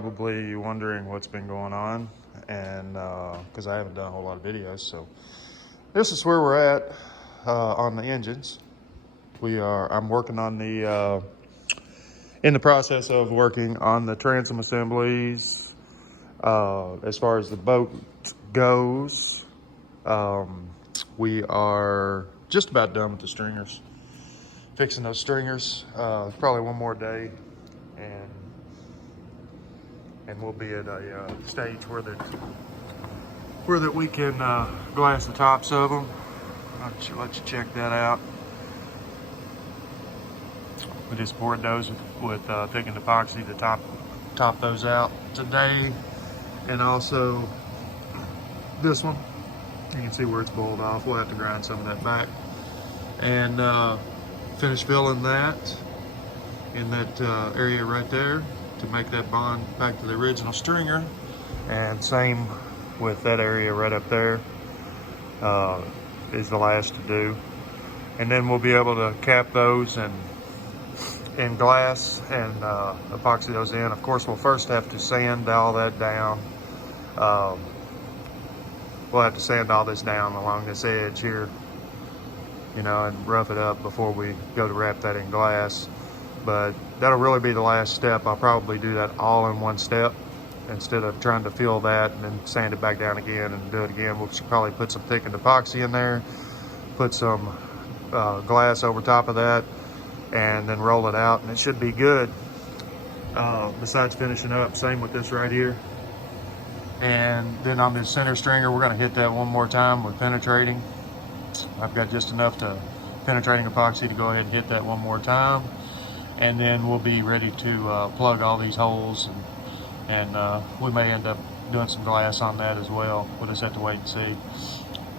probably wondering what's been going on, and because I haven't done a whole lot of videos. So this is where we're at on the engines. I'm working on in the process of working on the transom assemblies. As far as the boat goes, we are just about done with the stringers. Fixing those stringers, probably one more day, and we'll be at a stage where we can glass the tops of them. I'll let you check that out. We just poured those with thickened epoxy to top those out today, and also this one. You can see where it's boiled off. We'll have to grind some of that back and finish filling that in that area right there to make that bond back to the original stringer. And same with that area right up there is the last to do. And then we'll be able to cap those in glass and epoxy those in. Of course, we'll first have to sand all that down. We'll have to sand all this down along this edge here, you know, and rough it up before we go to wrap that in glass. But that'll really be the last step. I'll probably do that all in one step instead of trying to fill that and then sand it back down again and do it again. We'll probably put some thickened epoxy in there, put some glass over top of that, and then roll it out, and it should be good. Besides finishing up, same with this right here. And then on this center stringer, we're gonna hit that one more time with penetrating. I've got just enough penetrating epoxy to go ahead and hit that one more time. And then we'll be ready to plug all these holes, and we may end up doing some glass on that as well. We'll just have to wait and see.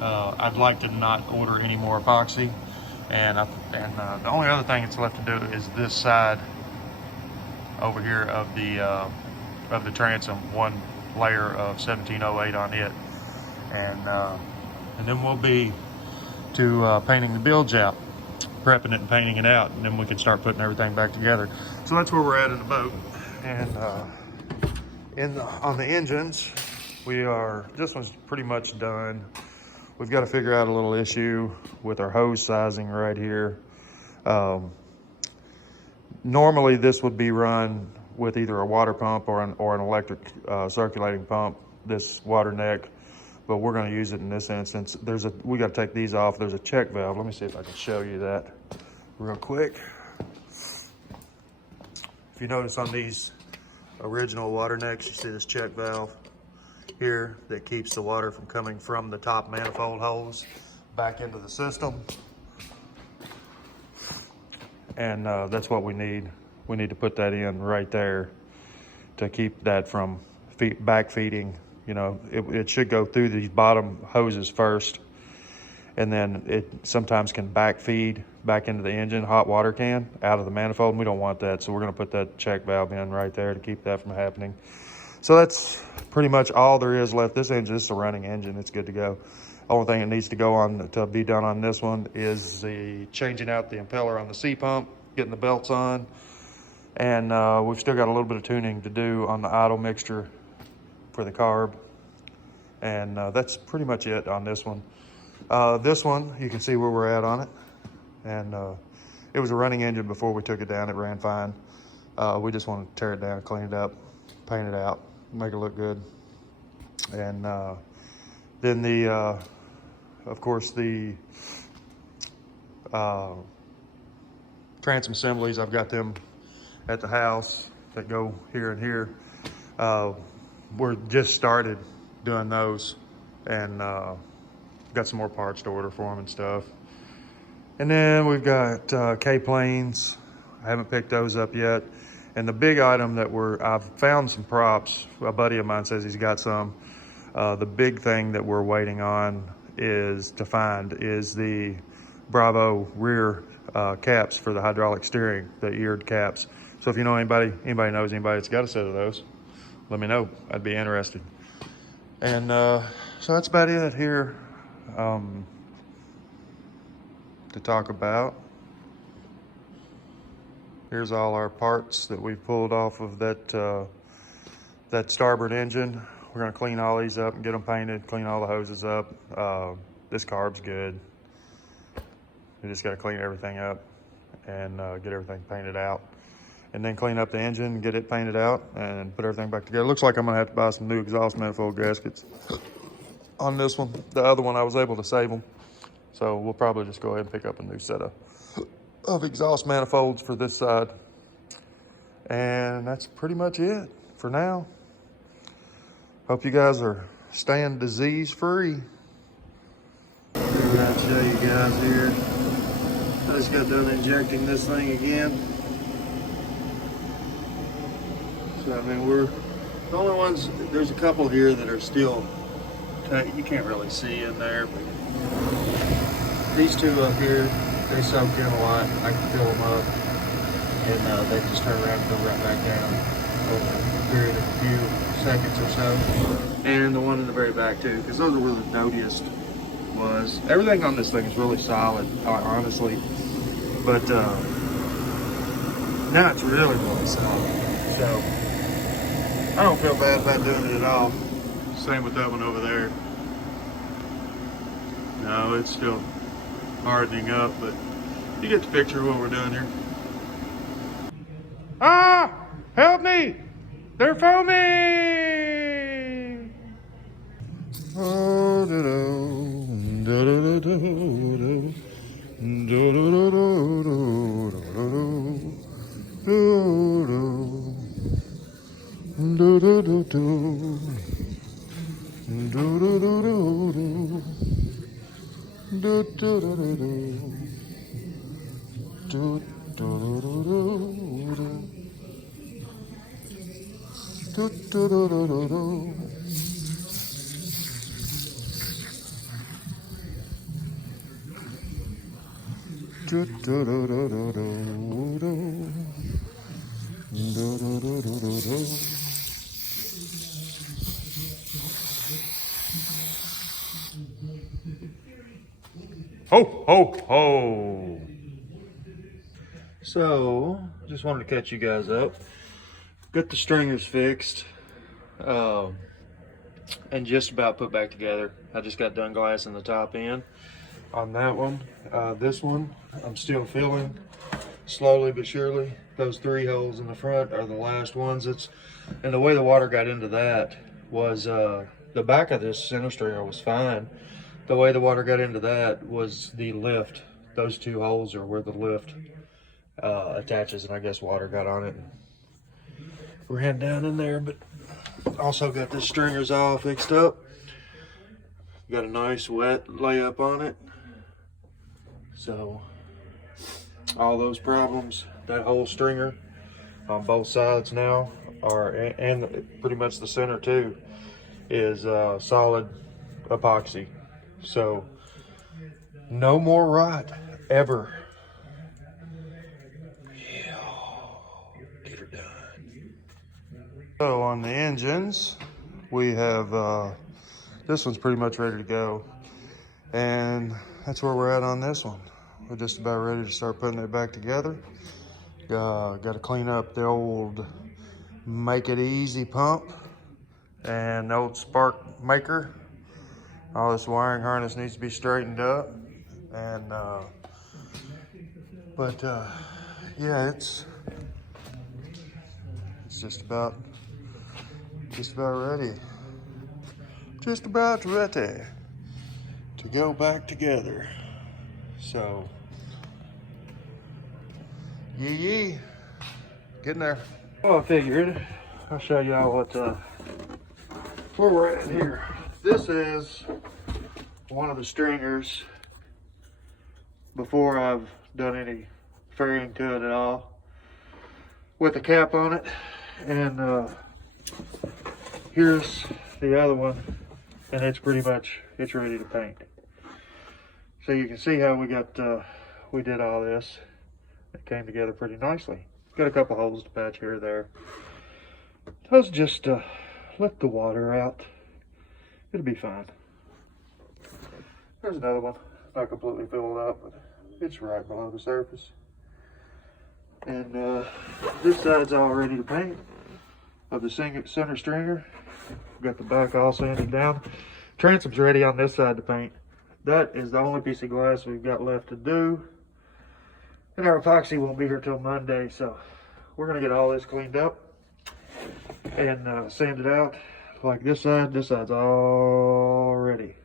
I'd like to not order any more epoxy. And the only other thing that's left to do is this side over here of the transom, one layer of 1708 on it, and then we'll be to painting the bilge out, prepping it and painting it out, and then we can start putting everything back together. So that's where we're at in the boat. And on the engines, this one's pretty much done. We've got to figure out a little issue with our hose sizing right here. Normally this would be run with either a water pump or an electric circulating pump, this water neck, but we're going to use it in this instance. We got to take these off. There's a check valve. Let me see if I can show you that real quick. If you notice on these original water necks, you see this check valve here that keeps the water from coming from the top manifold holes back into the system. And that's what we need. We need to put that in right there to keep that from back feeding. You know, it should go through these bottom hoses first, and then it sometimes can back feed back into the engine. Hot water can out of the manifold, and we don't want that. So we're gonna put that check valve in right there to keep that from happening. So that's pretty much all there is left. This engine is a running engine. It's good to go. Only thing that needs to be done on this one is the changing out the impeller on the C pump, getting the belts on, and we've still got a little bit of tuning to do on the idle mixture for the carb, and that's pretty much it on this one. This one, you can see where we're at on it, and it was a running engine before we took it down. It ran fine. We just want to tear it down, clean it up, paint it out, make it look good. And then of course the transom assemblies, I've got them at the house that go here and here. We're just started doing those, and got some more parts to order for them and stuff. And then we've got K-planes. I haven't picked those up yet. And the big item that I've found some props. A buddy of mine says he's got some. The big thing that we're waiting on is the Bravo rear caps for the hydraulic steering, the eared caps. So if you know anybody knows anybody that's got a set of those, let me know. I'd be interested. And so that's about it here to talk about. Here's all our parts that we pulled off of that that starboard engine. We're gonna clean all these up and get them painted, clean all the hoses up. This carb's good. We just gotta clean everything up and get everything painted out. And then clean up the engine, get it painted out, and put everything back together. Looks like I'm gonna have to buy some new exhaust manifold gaskets on this one. The other one, I was able to save them. So we'll probably just go ahead and pick up a new set of exhaust manifolds for this side. And that's pretty much it for now. Hope you guys are staying disease free. I'll show you guys here. I just got done injecting this thing again. So I mean, we're the only ones, there's a couple here that are still, you can't really see in there, but these two up here, they soak in a lot. I can fill them up, and they just turn around and go right back down over a period of a few seconds or so. And the one in the very back too, because those are where the notiest was. Everything on this thing is really solid, honestly, but now it's really, really solid. So I don't feel bad about doing it at all. Same with that one over there. No, it's still hardening up, but you get the picture of what we're doing here. Ah! Help me! They're foaming! Oh, do do do do do do do do do do do. Ho, ho, ho. So, just wanted to catch you guys up. Got the stringers fixed and just about put back together. I just got done glassing the top end on that one. This one, I'm still filling slowly but surely. Those 3 holes in the front are the last ones. And the way the water got into that was the back of this center stringer was fine. The way the water got into that was the lift. Those 2 holes are where the lift attaches, and I guess water got on it and ran down in there. But also got the stringers all fixed up. Got a nice wet layup on it. So all those problems, that whole stringer on both sides now are, and pretty much the center too, is solid epoxy. So no more rot ever. Yeah, get her done. So on the engines, we have this one's pretty much ready to go, and that's where we're at on this one. We're just about ready to start putting it back together. Got to clean up the old Make It Easy pump and the old spark maker. All this wiring harness needs to be straightened up, and yeah, it's just about ready. Just about ready to go back together. So, yee, getting there. Well, I figured I'll show y'all where we're at here. This is one of the stringers before I've done any fairing to it at all, with a cap on it. And here's the other one, and it's pretty much, it's ready to paint. So you can see how we did all this. It came together pretty nicely. Got a couple holes to patch here or there. Those just let the water out. It'll be fine. There's another one, not completely filled up, but it's right below the surface. And this side's all ready to paint. of the center stringer. Got the back all sanded down. Transom's ready on this side to paint. That is the only piece of glass we've got left to do. And our epoxy won't be here till Monday, so we're gonna get all this cleaned up and sand it out. Like this side's all ready.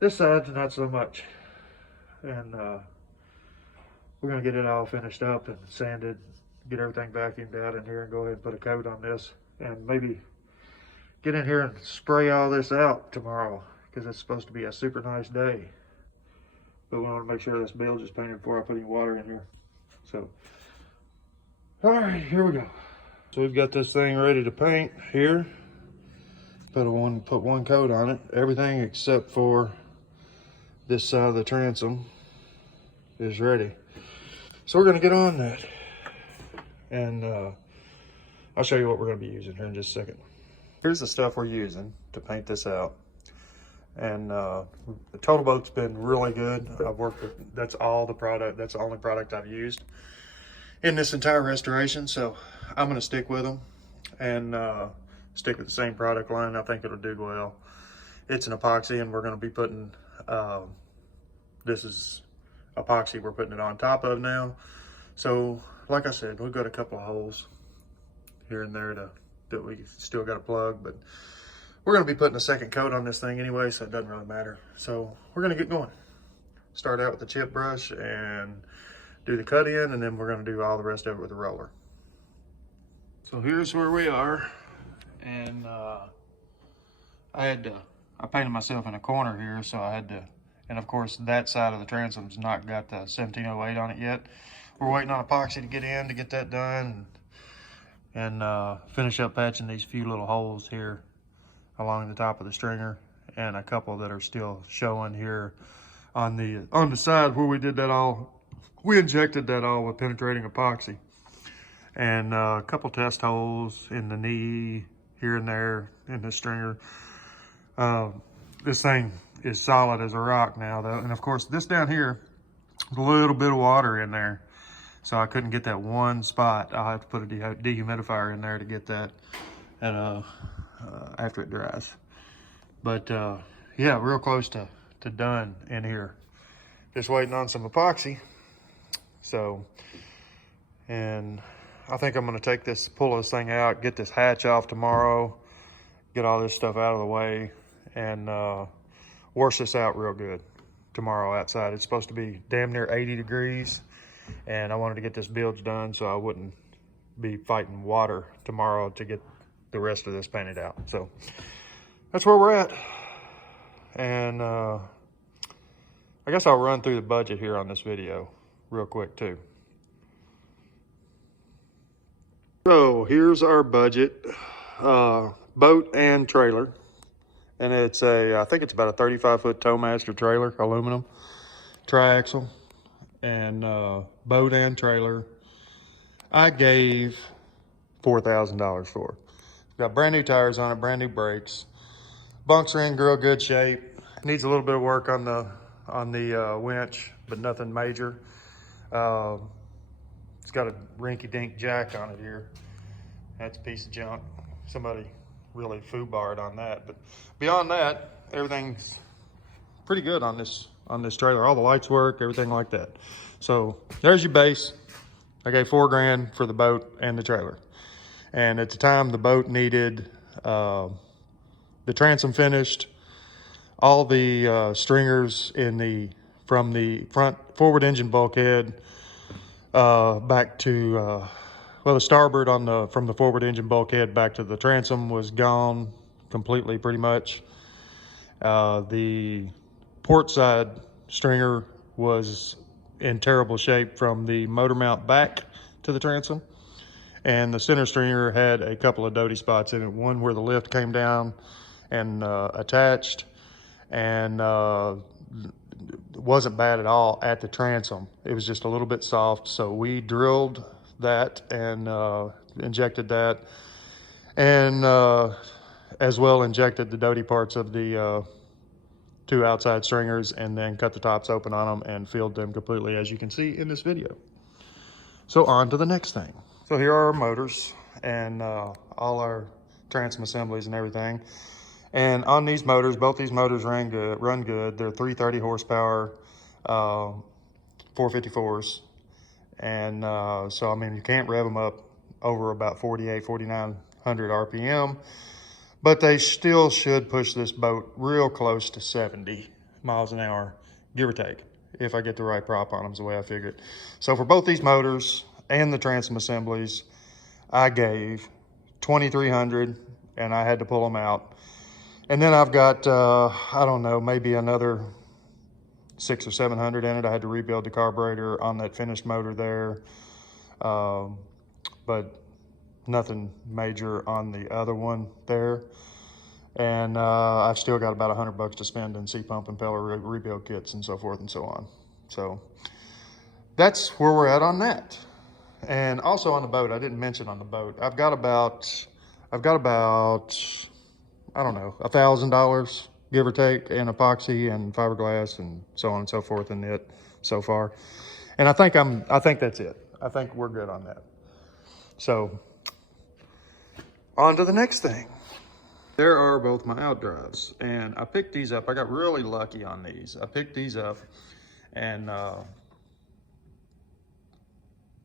This side's not so much. And we're gonna get it all finished up and sanded, get everything vacuumed out in here and go ahead and put a coat on this and maybe get in here and spray all this out tomorrow because it's supposed to be a super nice day. But we want to make sure this bilge is painted before I put any water in here. So, all right, here we go. So we've got this thing ready to paint here. Put one coat on it. Everything except for this side of the transom is ready. So we're gonna get on that. And I'll show you what we're gonna be using here in just a second. Here's the stuff we're using to paint this out. And the Total Boat's been really good. I've worked with, that's all the product, that's the only product I've used in this entire restoration. So I'm gonna stick with them and stick with the same product line. I think it'll do well. It's an epoxy and we're gonna be putting, this is epoxy we're putting it on top of now. So like I said, we've got a couple of holes here and there that we still got to plug, but we're going to be putting a second coat on this thing anyway, so it doesn't really matter. So we're going to get going. Start out with the chip brush and do the cut in, and then we're going to do all the rest of it with the roller. So here's where we are, and I painted myself in a corner here, so I had to, and of course that side of the transom's not got the 1708 on it yet. We're waiting on epoxy to get in to get that done and finish up patching these few little holes here along the top of the stringer, and a couple that are still showing here on the side where we did that all. We injected that all with penetrating epoxy, and a couple test holes in the knee here and there in the stringer. This thing is solid as a rock now though, and of course this down here, a little bit of water in there, so I couldn't get that one spot. I'll have to put a dehumidifier in there to get that and after it dries. But yeah, real close to done in here. Just waiting on some epoxy. So, and I think I'm gonna pull this thing out, get this hatch off tomorrow, get all this stuff out of the way, and wash this out real good tomorrow outside. It's supposed to be damn near 80 degrees, and I wanted to get this bilge done so I wouldn't be fighting water tomorrow to get the rest of this painted out. So that's where we're at. And I guess I'll run through the budget here on this video real quick too. So here's our budget, boat and trailer. And it's I think it's about a 35-foot Towmaster trailer, aluminum, triaxle, and boat and trailer. I gave $4,000 for. Got brand new tires on it, brand new brakes. Bunks are in real good shape. Needs a little bit of work on the winch, but nothing major. It's got a rinky-dink jack on it here. That's a piece of junk. Somebody really foobarred on that, but beyond that, everything's pretty good on this trailer. All the lights work, everything like that. So there's your base. I gave $4 grand for the boat and the trailer. And at the time, the boat needed the transom finished, all the stringers from the front forward engine bulkhead back to well, the starboard from the forward engine bulkhead back to the transom was gone completely, pretty much. The port side stringer was in terrible shape from the motor mount back to the transom. And the center stringer had a couple of doty spots in it. One where the lift came down and attached, and it wasn't bad at all at the transom. It was just a little bit soft. So we drilled that and injected that, and as well injected the doty parts of the two outside stringers, and then cut the tops open on them and filled them completely, as you can see in this video. So on to the next thing. So here are our motors. and all our transom assemblies and everything. And on these motors, both these motors run good. They're 330 horsepower, 454s. And so, I mean, you can't rev them up over about 4,900 RPM, but they still should push this boat real close to 70 miles an hour, give or take, if I get the right prop on them, is the way I figured. So for both these motors and the transom assemblies, I gave 2,300, and I had to pull them out. And then I've got, I don't know, maybe another 600 or 700 in it. I had to rebuild the carburetor on that finished motor there, but nothing major on the other one there. And I've still got about $100 to spend in C-pump and impeller rebuild kits and so forth and so on. So that's where we're at on that. And also on the boat, I didn't mention on the boat, I've got about, I don't know, $1,000, give or take, in epoxy and fiberglass and so on and so forth in it so far. And I think that's it. I think we're good on that. So on to the next thing. There are both my outdrives, and I picked these up. I got really lucky on these. I picked these up, and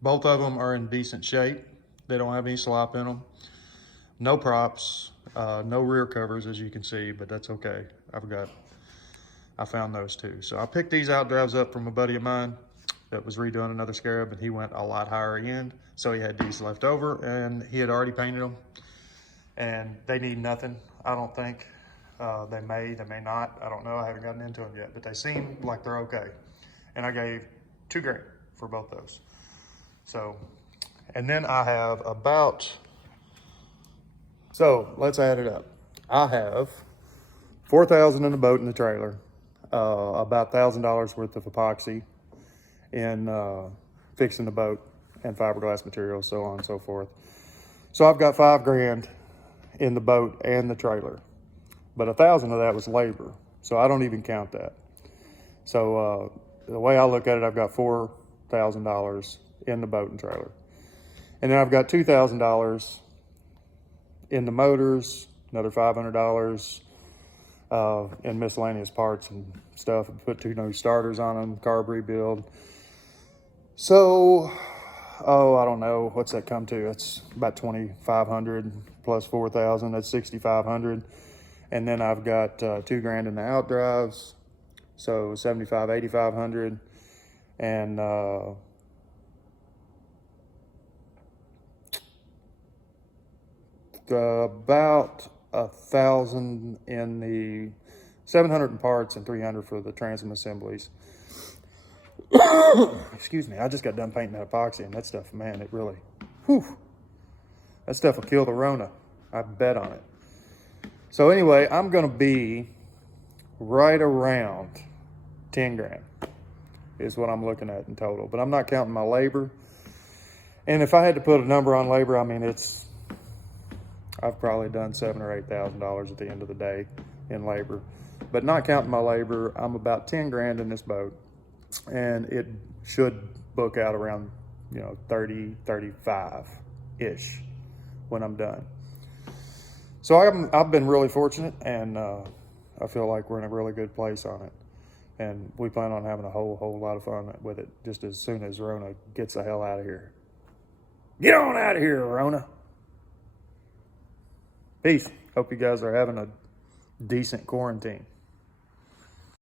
both of them are in decent shape. They don't have any slop in them. No props, no rear covers, as you can see, but that's okay. I found those too. So I picked these outdrives up from a buddy of mine that was redoing another Scarab, and he went a lot higher end. So he had these left over, and he had already painted them. And they need nothing, I don't think. They may not, I don't know, I haven't gotten into them yet, but they seem like they're okay. And I gave $2,000 for both those. So, and then I have about, so let's add it up. I have $4,000 in the boat and the trailer, about $1,000 worth of epoxy in fixing the boat and fiberglass material, so on and so forth. So I've got $5,000 in the boat and the trailer, but $1,000 of that was labor, so I don't even count that. So the way I look at it, I've got $4,000 in the boat and trailer, and then I've got $2,000 in the motors, another $500 in miscellaneous parts and stuff. I put 2 new starters on them, carb rebuild. So I don't know, what's that come to? It's about 2,500 plus 4,000, that's 6,500. And then I've got $2,000 in the outdrives, so 7,500, 8,500. And about 1,000 in the 700 in parts and 300 for the transom assemblies. Excuse me, I just got done painting that epoxy, and that stuff, man, it really, whew, that stuff will kill the Rona. I bet on it. So anyway, I'm gonna be right around $10,000 is what I'm looking at in total, but I'm not counting my labor. And if I had to put a number on labor, I mean, I've probably done $7,000 or $8,000 at the end of the day in labor, but not counting my labor, I'm about $10,000 in this boat. And it should book out around, 30, 35-ish when I'm done. So I've been really fortunate, and I feel like we're in a really good place on it. And we plan on having a whole lot of fun with it just as soon as Rona gets the hell out of here. Get on out of here, Rona. Peace. Hope you guys are having a decent quarantine.